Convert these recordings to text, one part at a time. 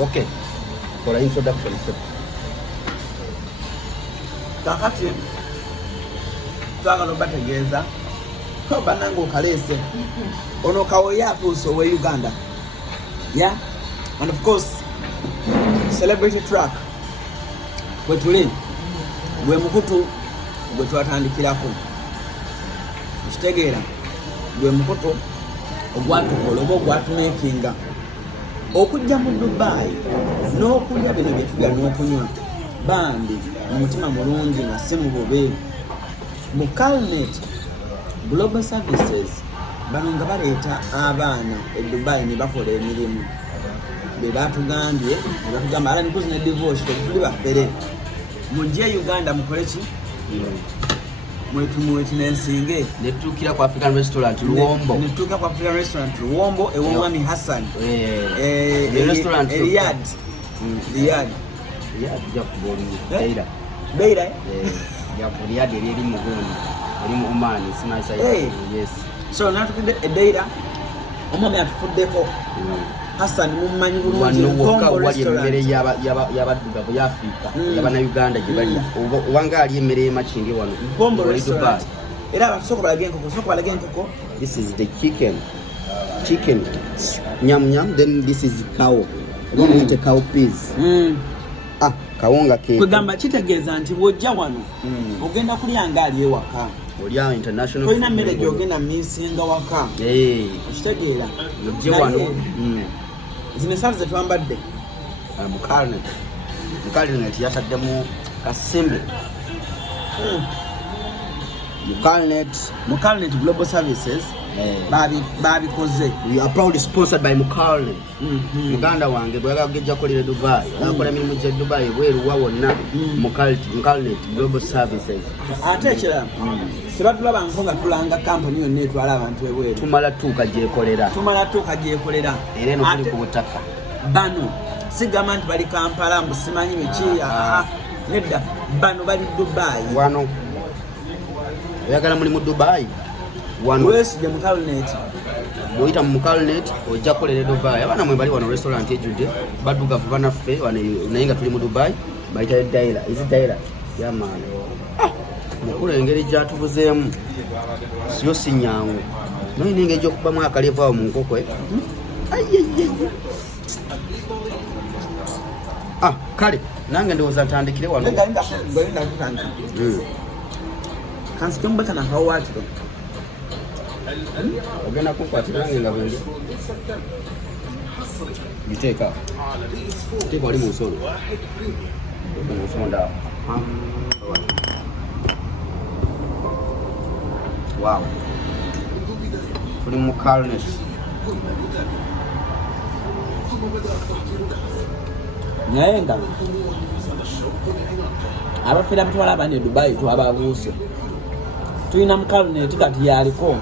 Okay. For an introduction. Kakati twagala bategeeza banange okalese ono kawoya akuuso we Uganda. Yeah, and of course celebrity track kwetuli gwe mukutu gwe twatandikirako kitegeera gwe mukutu ogwatukola oba ogwatumekinga okujja mu Dubai n'okulya bino bye tulya n'okunywa bambi omutima mulungi nga si mubobe mu Calnet Global Services bano nga baleeta abaana e Dubai ne bakola emirimu be batugambye ne batugamba ala nikuzi ne divorce tuli bafere mujje Uganda mukole ki mwetu nensinge netukira ku African Restaurant Luwombo netuka ku African Restaurant Luwombo ewomwami Hassan restaurant Riyadh jakuboni Beira Riyadh eri mugoni eri mu Oman sinasa yes so natukide Beira omwami atufuddeko Hassan mumanyi bulungi Luwombo restaurant emmere y'abaddugavu ya Afrika y'abana Uganda gye bali obanga ali emmere y'emakindi wano Luwombo restaurant era abasoko balage enkoko. This is the chicken nyam then this is cow we eat cow peas kawunga ke kugamba kitegeeza nti bwojja wano ogenda kulyanga ali ewaka olya international olina mmere gyogenda misinga waka okitegeera ojje wano zino esaala zetwambadde Mukalnet yataddemu kasimbe Mukalnet Global Services babikoze. We are proudly sponsored by Mukalnet. Muganda wange bwe yagejja kolera Dubai akola mirimu gya Dubai bweru wawonna Mukalnet Global Services ate ekirala sebatulaba nga tulanga kampani yonna etwala abantu ebweru tumala tuuka gyekolera era eno tuli ku butaka bano sigamba nti bali Kampala mbusimanyi biki nedda bano bali Dubai wano oyagala muli mu Dubai wano wesije mu Calnet boyita mu Calnet ojja kolera Dubai abana mwe bali wano restaurant ejjudde baddugavu banaffe wano naye nga tuli mu Dubai bayita Daira Daira yamaana mukulu engeri gyatubuzeemu siyo sinyangu naye ninga egy'okubamu akalevu awo mu nkokwe kale nange ndowooza ntandikire wano kansi tombeka na kawaatiro ogenda kunkwatira nange nga bwendi giteeka teeka wali mu nsolo mufonda wow tuli mu Calnet naye nga abafera mutwala abandi e Dubai twababuuse tulina mu Calnet kati yaliko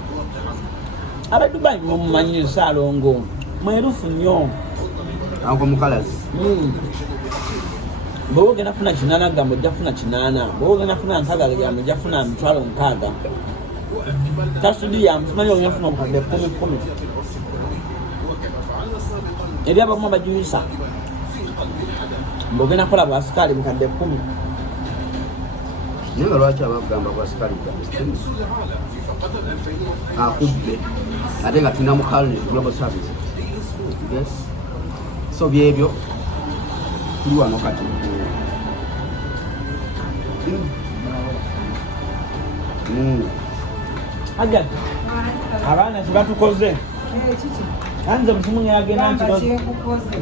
aba Dubai mumumanyi Salongo mwerufu nnyo ako mukalazi bwoba ogenda funa 8 gambo ojja funa 8 bwoba ogenda funa 6 gambo ojja funa 6 tasudi ya mfumanyi ogenda funa obukadde 10 eri abamu abajuyisa mbogenda kola bwa sukali mukadde 10 naye lwaki abagamba bwa sukali akubbe ate nga tulina mu Calnet Global Service yes so byebyo tuli wano kati aga abaana tebatukoze anze musimu ng'agenda nti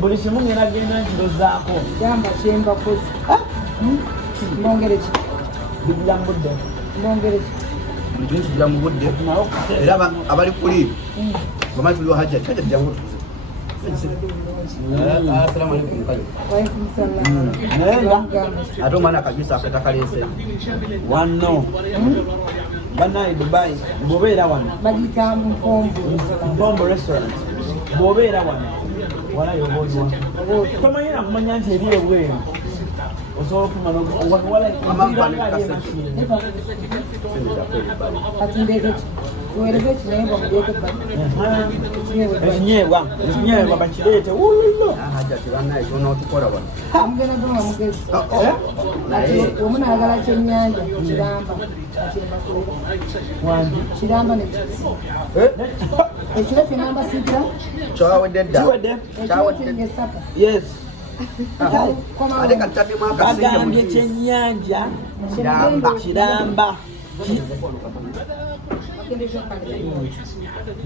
buli kimu ng'agenda nti lozaako gamba kyemba kozi mbongere ki bijja mu budde mbongere ki kijira mu budde era abali kuli bamanyi tuli wahajja jangu assalamu alaikum kale waalaikum salaam nenga ate omwana akajisa akatakalese wano banayi Dubai bwobeera wano bagita Mpombo restaurant bwobeera wano walayo obodwa tomanyira kumanya nti eri ebweru osobola okumala wano walayo kati ndege ki tuweereze ekinyeebwa muleete ebbali ekinyeebwa bakireete wuuyo hajati bannaye kyonootukola wano amugenda goma mugezi omu naagala kyennyanja kiramba kiramba ekiro kyenamba siikira kyawedde dda ekiro kyengesapa yes ate kataddemu bagambye kyennyanja kiramba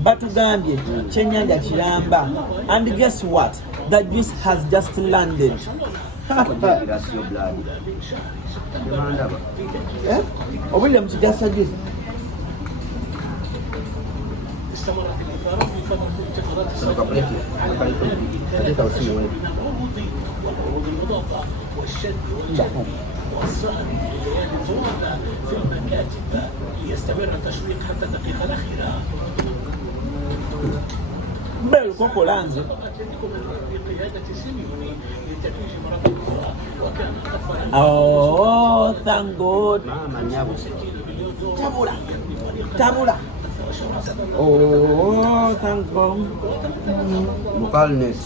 batugambye kyennyanja kiramba and guess what the juice has just landed obulire mu kigasa juice bel kokolanze oh thank God tabula oh thank God Mukalnet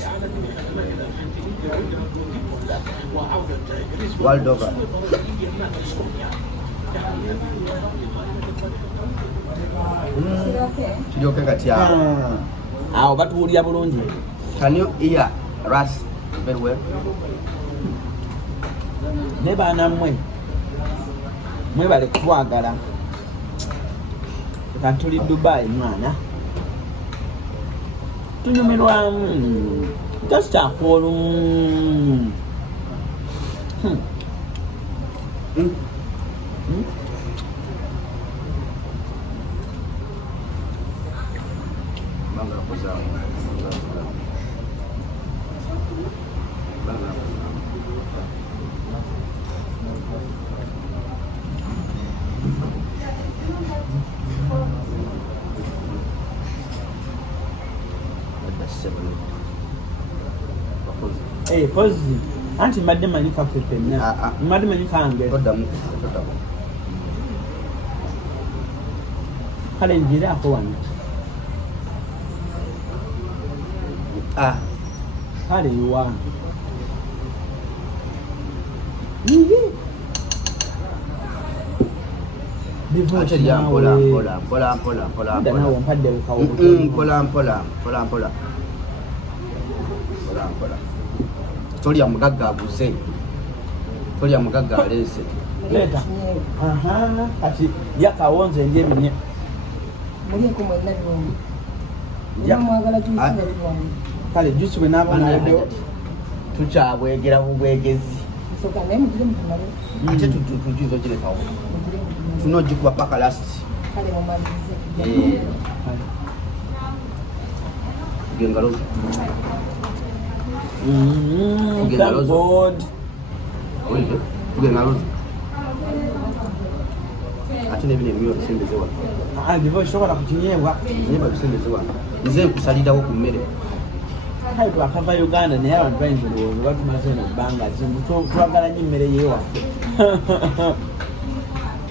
world over kiryoke kati awo batuwulira bulungi. Can you hear Ras very well? Ne baana mwebale kutwagala ka tuli Dubai mwana tunyumirwa just a forum Pozi anti mbadde manyifa fefenna mbadde manyifa nge kale njira ako wano kale iwa Pola. Tolya mugagga aguze. Tolya mugagga alese. Leta. Aha, kati yakawonze njebinye. Muri ko mwenna byombi. Ya mwagala juice n'ebiwani. Kale juice we nabona leo. Tukyabwegera bubwegezi. Soka naye mugire mutumale. Ate tujuizo kirekawo. Tunogikuba paka last. Kale mumalize. Gengalozo. Thank God. Gengalozo. Ate nebine myo bisembezewa. Ndivyo shokola kukinyebwa. Neba bisembezewa. Nze kusalirawo ku mmere. Hai twakava Uganda naye abantu bayinza olowooza batumaze eno bbanga zimu twagala nnyo emmere yeewa.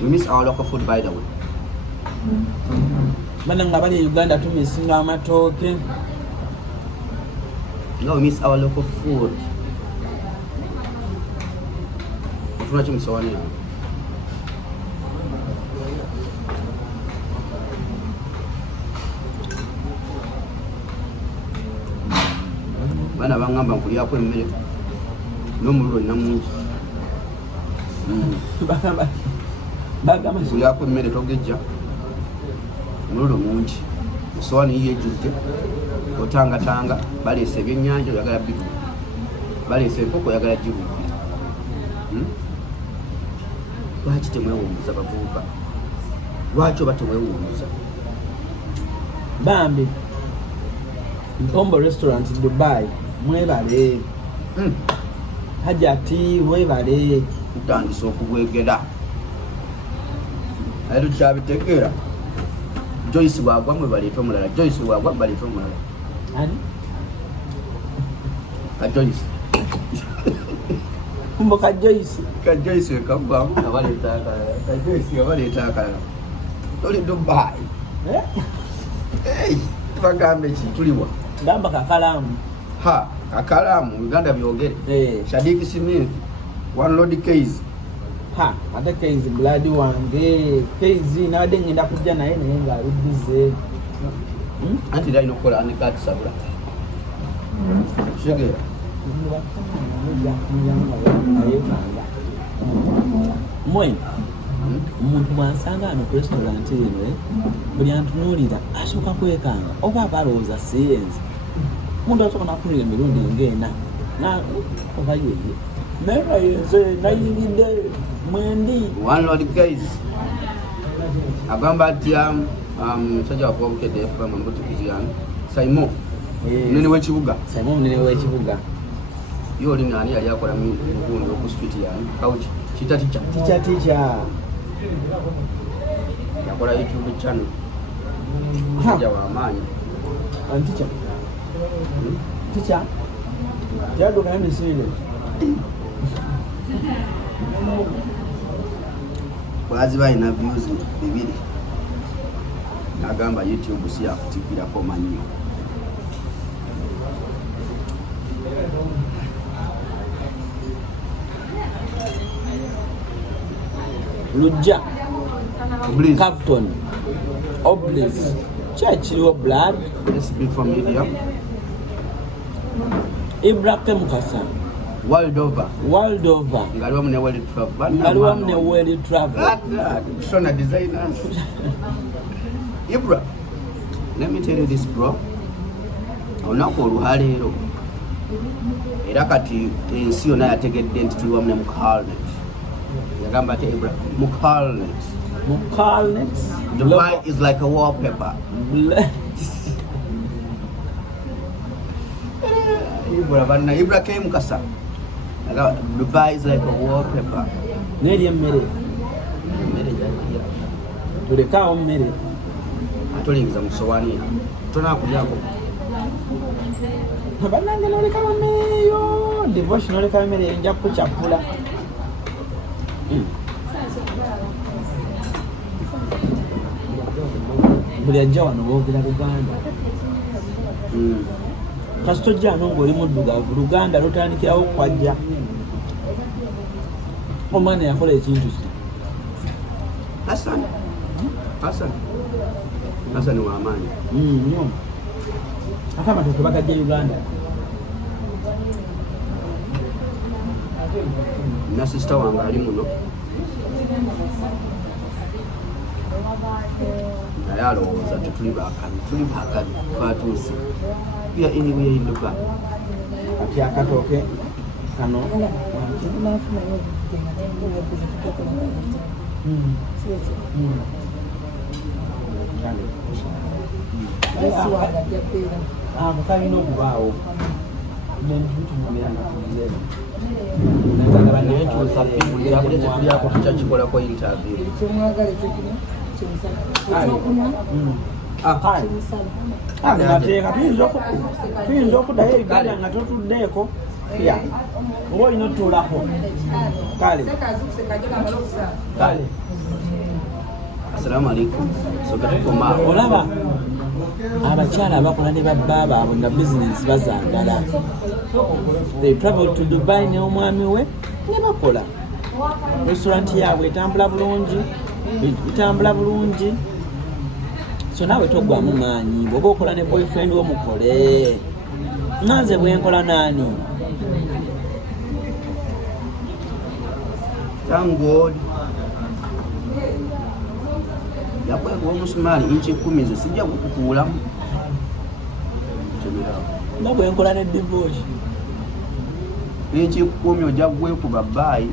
We miss our local food by the way. Bana nga bali Uganda tumisinga amatooke. No, we miss our local food. Tuna chumvi sawani. Bana bangamba nkulya ko emmere. N'omuliro namungi. Bagamba nkulya ko emmere togejja. Omuliro mungi. Sawani yejjudde. Otanga balese ebyennyanja oyagala bitu. Balese enkoko oyagala jibu. Lwaki temwewuunyuza bavubuka? Lwaki oba temwewuunyuza? Bambi Nkombo restaurant Dubai mwebale. Hajati mwebale. Tutandise okubwegera. Ayo kyabitegeera. Joyce wagwa mwebaleeta omulala. Joyce wagwa baleeta omulala. Ani? Ka Joyce. Kumbo ka Joyce. Ka Joyce kabwa abaleeta akalala. Ka Joyce abaleeta akalala. Toli Dubai. Twagambe ki tuliwa gamba kakalamu ha akalamu Uganda byogere Shadik Smith one load case ha ate case blood wange case nade ngenda kujja naye nga abize anti dai no kola ani kati sabula shege moi umuntu mwansanga ano ku restaurant eno buli antunuulira asooka kwekanga oba abalowooza siyenzi omuntu asooka nakunira emirundi ng'ena obayeye nayeyenze nayingidde mwendi one load case agamba atya musajja wakuwabukedde FM mbutukuziyani Simon munene w'ekibuga Simon munene w'ekibuga yo oli nani yali akola mugundi oku street yani kauchi ticha yakola YouTube channel musajja wa amaanyi ticha yado kana nisile baadhi baina views bibiri nagamba YouTube si yakutipirako manyo Lujja Captain Oblis Church your blood SP familia Ibrahim Mukasa world over ngaliwa mne world travel shona designers Ibra let me tell you this bro onako oluhalero era kati ensi yonna yategedde nti tuliwa mne mukalnet yagamba ate Ibra mukalnet Dubai is like a wallpaper Ibra came Mukasa Dubai is like a wallpaper neri mmere tulekaawo mmere atolingiza musowani tona kulyako banange nolekawo mmereyo devotion olekawo mmere nja kukyapula buli ajja wano boogera Luganda kasito jano ng'oli muddugavu Luganda lutandikirawo kwajja omwana yakola ekintu ki Hassan wa amaanyi nnyo akamatoke bagajja Uganda na sister wange ali muno naye alowooza tetuli bakali twatuuse ya anyway in Dubai ati akatoke kano kalina okubaawo tulyako tukyakikolako interview ngateeka tuyinza okuddayo Uganda nga totuddeeko oba olina otutuulako kale assalamu alaikum sogatukoma olaba abakyala abakola ne babba baabwe nga bizinesi bazangala they travel to Dubai ne omwami we ne bakola restaurant yaabwe etambula bulungi so naawe toggwamu maanyi bw'oba okola ne boyfriend wo mukole nanze bwenkola naani thank God yakwega omusumaali inchi 10 nze sijja kukukuulamu nga bwenkola ne divorce inchi 10 ojja kwekuba bbayi